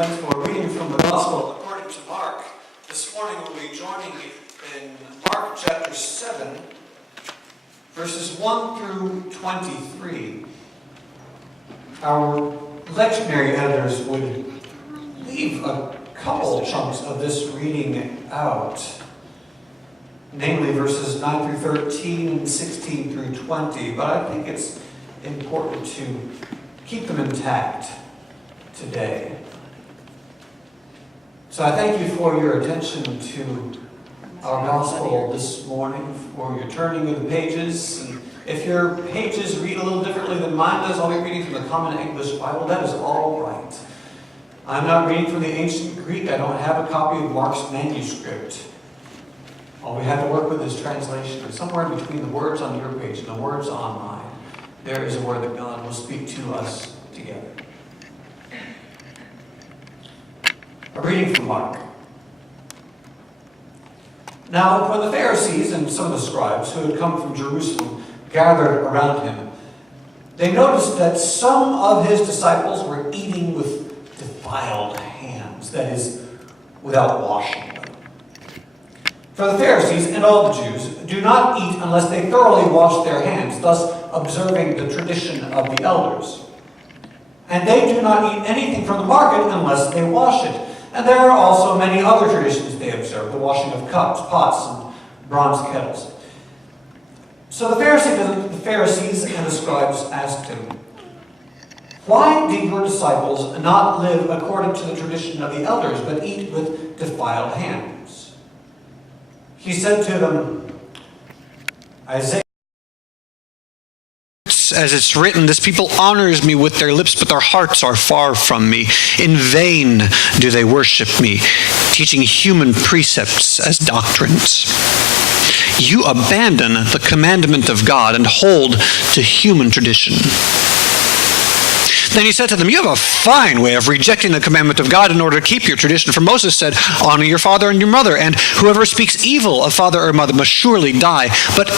friends, for reading from the Gospel according to Mark. This morning we'll be joining in Mark chapter 7, verses 1 through 23. Our lectionary editors would leave a couple chunks of this reading out, namely verses 9 through 13, 16 through 20, but I think it's important to keep them intact today. So I thank you for your attention to our gospel this morning, for your turning of the pages. And if your pages read a little differently than mine does, I'll be reading from the Common English Bible. That is all right. I'm not reading from the ancient Greek. I don't have a copy of Mark's manuscript. All we have to work with is translation. And somewhere in between the words on your page and the words on mine, there is a word that God will speak to us together. A reading from Mark. Now, when the Pharisees and some of the scribes who had come from Jerusalem gathered around him, they noticed that some of his disciples were eating with defiled hands, that is, without washing them. For the Pharisees and all the Jews do not eat unless they thoroughly wash their hands, thus observing the tradition of the elders. And they do not eat anything from the market unless they wash it. And there are also many other traditions they observe, the washing of cups, pots, and bronze kettles. So the Pharisees and the scribes asked him, "Why do your disciples not live according to the tradition of the elders, but eat with defiled hands?" He said to them, Isaiah, as it's written, "This people honors me with their lips, but their hearts are far from me. In vain do they worship me, teaching human precepts as doctrines. You abandon the commandment of God and hold to human tradition." Then he said to them, "You have a fine way of rejecting the commandment of God in order to keep your tradition. For Moses said, 'Honor your father and your mother,' and whoever speaks evil of father or mother must surely die. But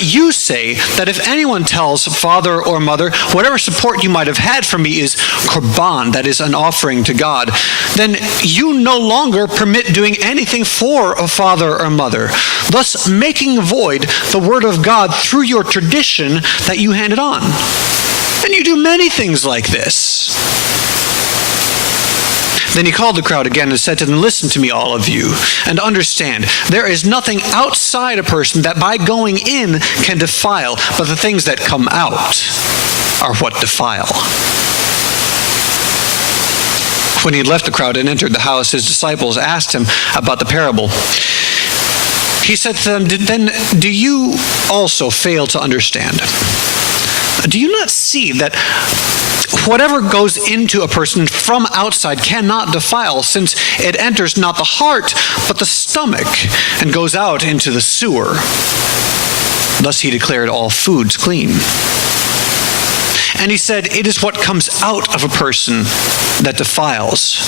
you say that if anyone tells father or mother, 'Whatever support you might have had from me is korban,' that is an offering to God, then you no longer permit doing anything for a father or mother, thus making void the word of God through your tradition that you handed on. And you do many things like this." Then he called the crowd again and said to them, "Listen to me, all of you, and understand. There is nothing outside a person that by going in can defile, but the things that come out are what defile." When he had left the crowd and entered the house, his disciples asked him about the parable. He said to them, "Then do you also fail to understand? Do you not see that whatever goes into a person from outside cannot defile, since it enters not the heart, but the stomach, and goes out into the sewer?" Thus he declared all foods clean. And he said, "It is what comes out of a person that defiles.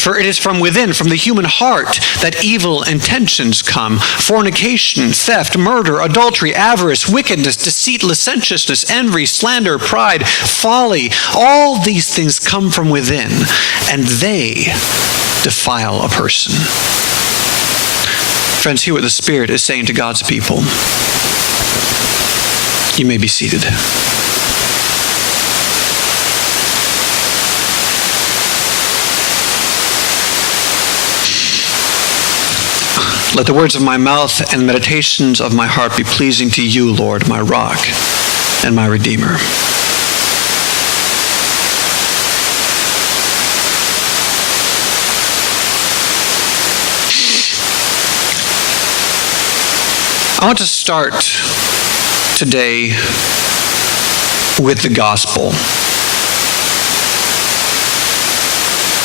For it is from within, from the human heart, that evil intentions come: fornication, theft, murder, adultery, avarice, wickedness, deceit, licentiousness, envy, slander, pride, folly. All these things come from within, and they defile a person." Friends, hear what the Spirit is saying to God's people. You may be seated. Let the words of my mouth and meditations of my heart be pleasing to you, Lord, my rock and my redeemer. I want to start today with the gospel.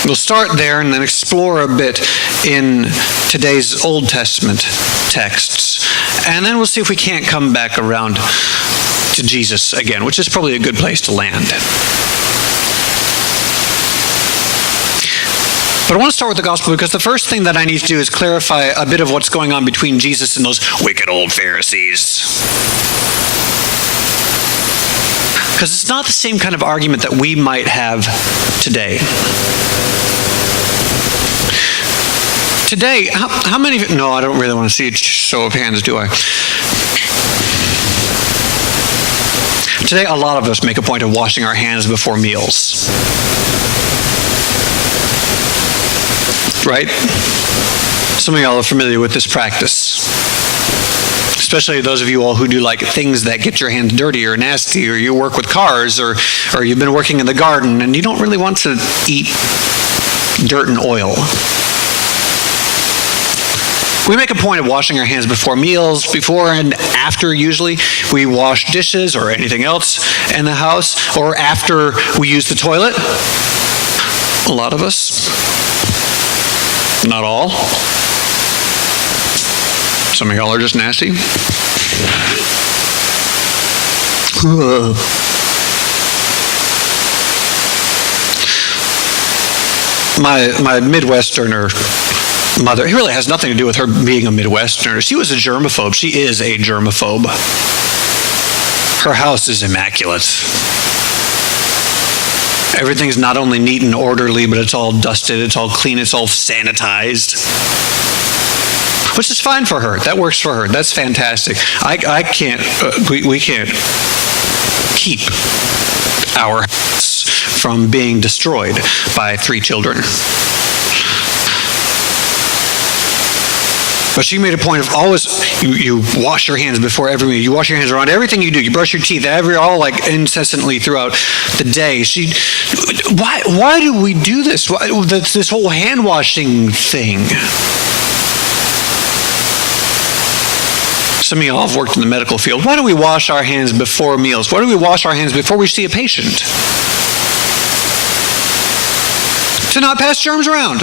We'll start there and then explore a bit in today's Old Testament texts. And then we'll see if we can't come back around to Jesus again, which is probably a good place to land. But I want to start with the gospel because the first thing that I need to do is clarify a bit of what's going on between Jesus and those wicked old Pharisees. Because it's not the same kind of argument that we might have today. Today, how many of you, no, I don't really want to see a show of hands, do I? Today, a lot of us make a point of washing our hands before meals. Right? Some of y'all are familiar with this practice. Especially those of you all who do like things that get your hands dirty or nasty, or you work with cars, or you've been working in the garden and you don't really want to eat dirt and oil. We make a point of washing our hands before meals, before and after usually we wash dishes or anything else in the house, or after we use the toilet. A lot of us. Not all. Some of y'all are just nasty. My Midwesterner mother, it really has nothing to do with her being a Midwesterner. She was a germaphobe. She is a germaphobe. Her house is immaculate. Everything's not only neat and orderly, but it's all dusted, it's all clean, it's all sanitized. Which is fine for her. That works for her. That's fantastic. I can't, we can't keep our house from being destroyed by 3 children. But she made a point of always, you wash your hands before every meal. You wash your hands around everything you do. You brush your teeth all like incessantly throughout the day. Why do we do this? This whole hand washing thing. Some of y'all have worked in the medical field. Why do we wash our hands before meals? Why do we wash our hands before we see a patient? To not pass germs around.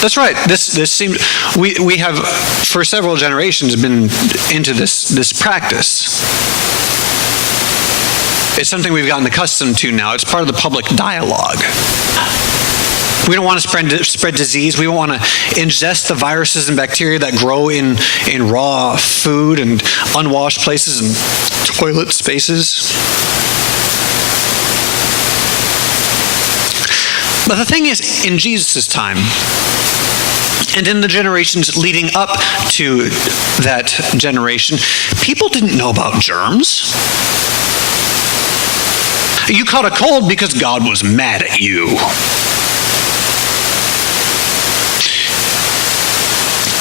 That's right. This seems, we have for several generations been into this practice. It's something we've gotten accustomed to now. It's part of the public dialogue. We don't want to spread disease. We don't want to ingest the viruses and bacteria that grow in raw food and unwashed places and toilet spaces. But the thing is, in Jesus' time, and in the generations leading up to that generation, people didn't know about germs. You caught a cold because God was mad at you.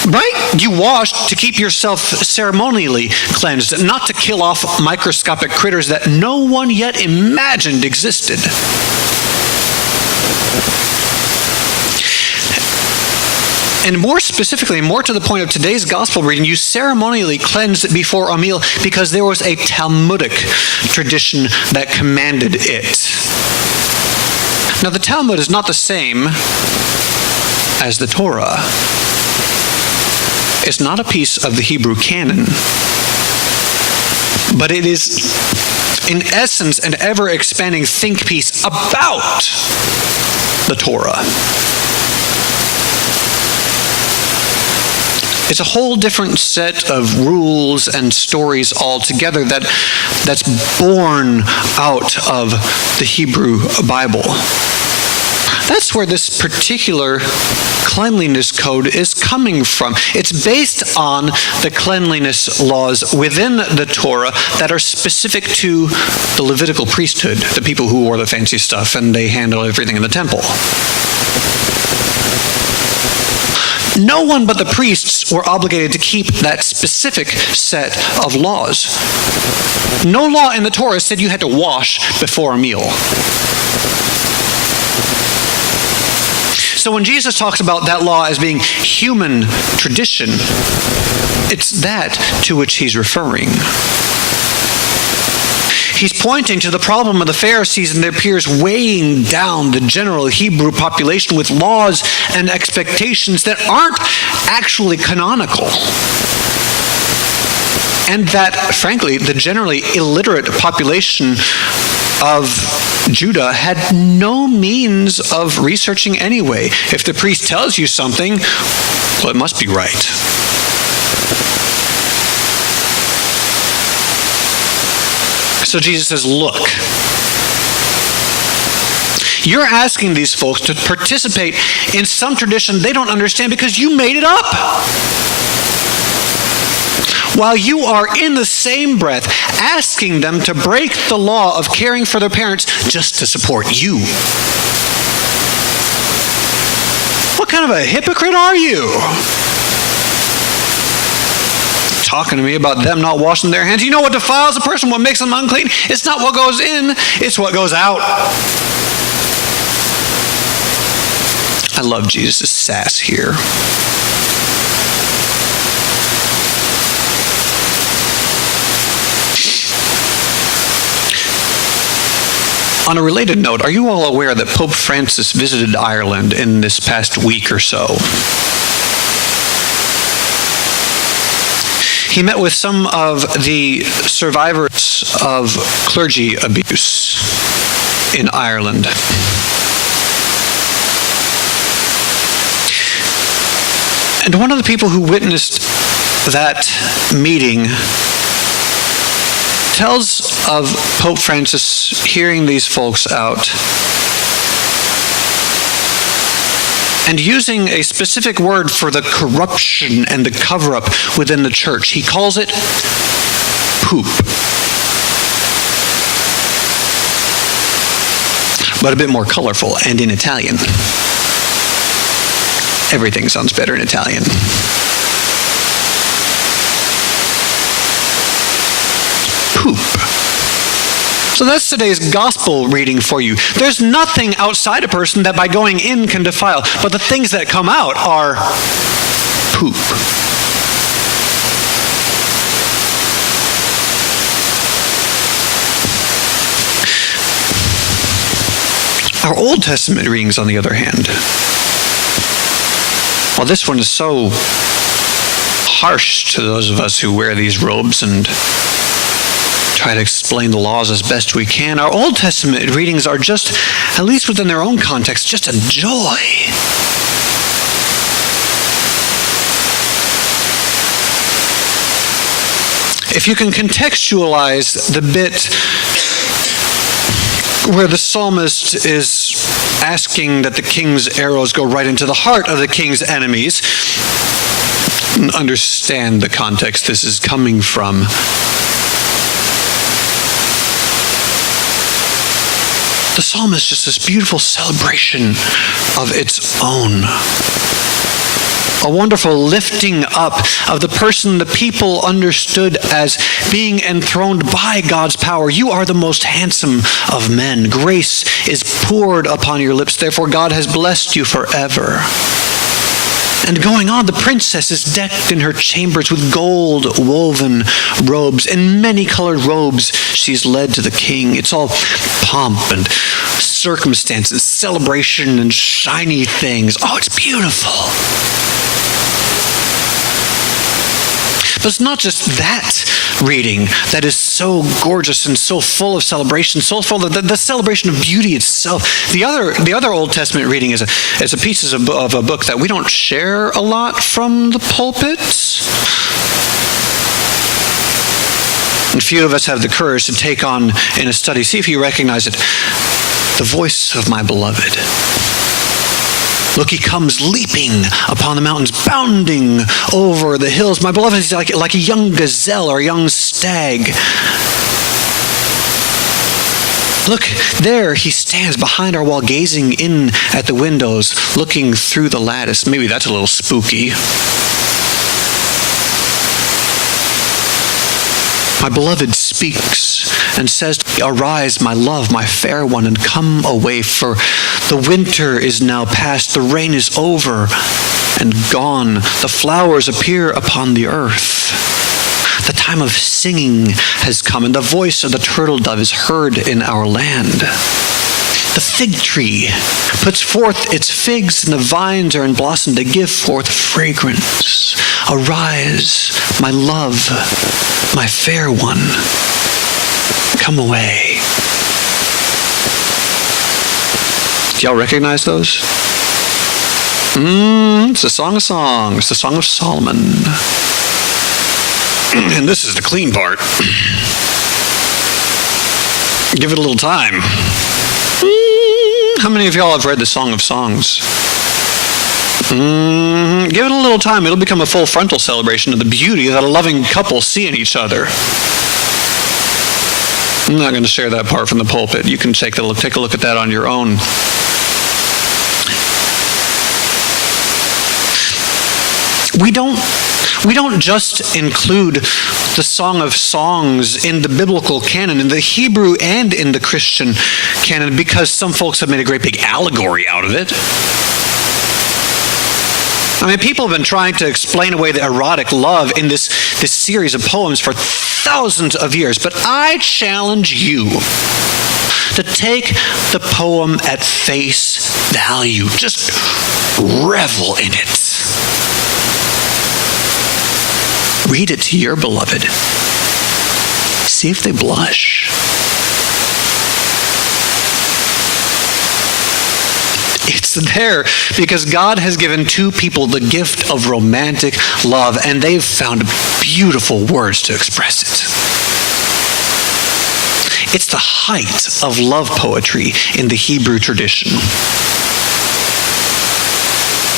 Right? You washed to keep yourself ceremonially cleansed, not to kill off microscopic critters that no one yet imagined existed. And more specifically, more to the point of today's gospel reading, you ceremonially cleansed before a meal because there was a Talmudic tradition that commanded it. Now, the Talmud is not the same as the Torah. It's not a piece of the Hebrew canon, but it is, in essence, an ever-expanding think piece about the Torah. It's a whole different set of rules and stories altogether that's born out of the Hebrew Bible. That's where this particular cleanliness code is coming from. It's based on the cleanliness laws within the Torah that are specific to the Levitical priesthood, the people who wore the fancy stuff and they handled everything in the temple. No one but the priests were obligated to keep that specific set of laws. No law in the Torah said you had to wash before a meal. So when Jesus talks about that law as being human tradition, it's that to which he's referring. He's pointing to the problem of the Pharisees and their peers weighing down the general Hebrew population with laws and expectations that aren't actually canonical. And that, frankly, the generally illiterate population of Judah had no means of researching anyway. If the priest tells you something, well, it must be right. So Jesus says, look, You're asking these folks to participate in some tradition they don't understand because you made it up. While you are in the same breath asking them to break the law of caring for their parents just to support you. What kind of a hypocrite are you? Talking to me about them not washing their hands. You know what defiles a person, what makes them unclean? It's not what goes in, it's what goes out. I love Jesus' sass here. On a related note, are you all aware that Pope Francis visited Ireland in this past week or so? He met with some of the survivors of clergy abuse in Ireland. And one of the people who witnessed that meeting tells of Pope Francis hearing these folks out and using a specific word for the corruption and the cover-up within the church. He calls it poop. But a bit more colorful and in Italian. Everything sounds better in Italian. Poop. So that's today's gospel reading for you. There's nothing outside a person that by going in can defile, but the things that come out are poop. Our Old Testament readings, on the other hand, well, this one is so harsh to those of us who wear these robes and try to explain the laws as best we can. Our Old Testament readings are just, at least within their own context, just a joy. If you can contextualize the bit where the psalmist is asking that the king's arrows go right into the heart of the king's enemies, understand the context this is coming from. The psalm is just this beautiful celebration of its own. A wonderful lifting up of the person the people understood as being enthroned by God's power. You are the most handsome of men. Grace is poured upon your lips. Therefore, God has blessed you forever. And going on, the princess is decked in her chambers with gold woven robes. In many colored robes, she's led to the king. It's all pomp and circumstance and celebration and shiny things. Oh, it's beautiful. But it's not just that reading that is so gorgeous and so full of celebration, so full of the celebration of beauty itself. The other Old Testament reading is a piece of a book that we don't share a lot from the pulpits. And few of us have the courage to take on in a study. See if you recognize it. The voice of my beloved. Look, he comes leaping upon the mountains, bounding over the hills. My beloved is like a young gazelle or a young stag. Look, there he stands behind our wall, gazing in at the windows, looking through the lattice. Maybe that's a little spooky. My beloved speaks and says, "Arise, my love, my fair one, and come away, for the winter is now past, the rain is over and gone, the flowers appear upon the earth. The time of singing has come, and the voice of the turtle dove is heard in our land. The fig tree puts forth its figs, and the vines are in blossom. They give forth fragrance. Arise, my love, my fair one, come away." Do y'all recognize those? It's the Song of Songs, it's the Song of Solomon. And this is the clean part. Give it a little time. How many of y'all have read the Song of Songs? Give it a little time. It'll become a full frontal celebration of the beauty that a loving couple see in each other. I'm not going to share that part from the pulpit. You can take a look at that on your own. We don't just include the Song of Songs in the biblical canon, in the Hebrew and in the Christian canon, because some folks have made a great big allegory out of it. I mean, people have been trying to explain away the erotic love in this series of poems for thousands of years, but I challenge you to take the poem at face value. Just revel in it. Read it to your beloved. See if they blush. It's there because God has given two people the gift of romantic love, and they've found beautiful words to express it. It's the height of love poetry in the Hebrew tradition.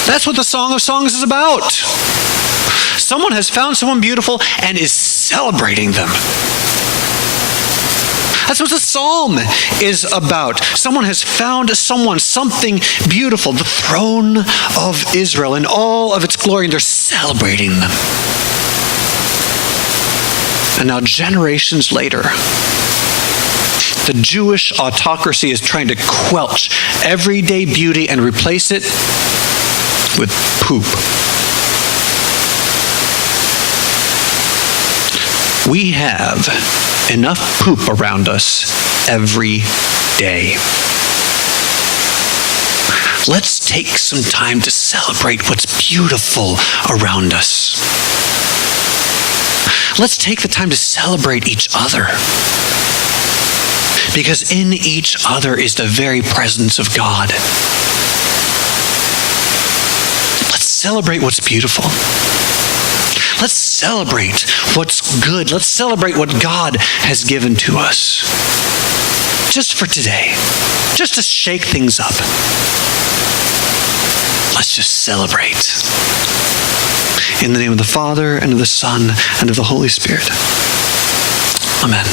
That's what the Song of Songs is about. Someone has found someone beautiful and is celebrating them. That's what the psalm is about. Someone has found something beautiful, the throne of Israel in all of its glory, and they're celebrating them. And now, generations later, the Jewish autocracy is trying to quelch everyday beauty and replace it with poop. We have enough poop around us every day. Let's take some time to celebrate what's beautiful around us. Let's take the time to celebrate each other. Because in each other is the very presence of God. Let's celebrate what's beautiful. Let's celebrate what's good. Let's celebrate what God has given to us. Just for today. Just to shake things up. Let's just celebrate. In the name of the Father, and of the Son, and of the Holy Spirit. Amen.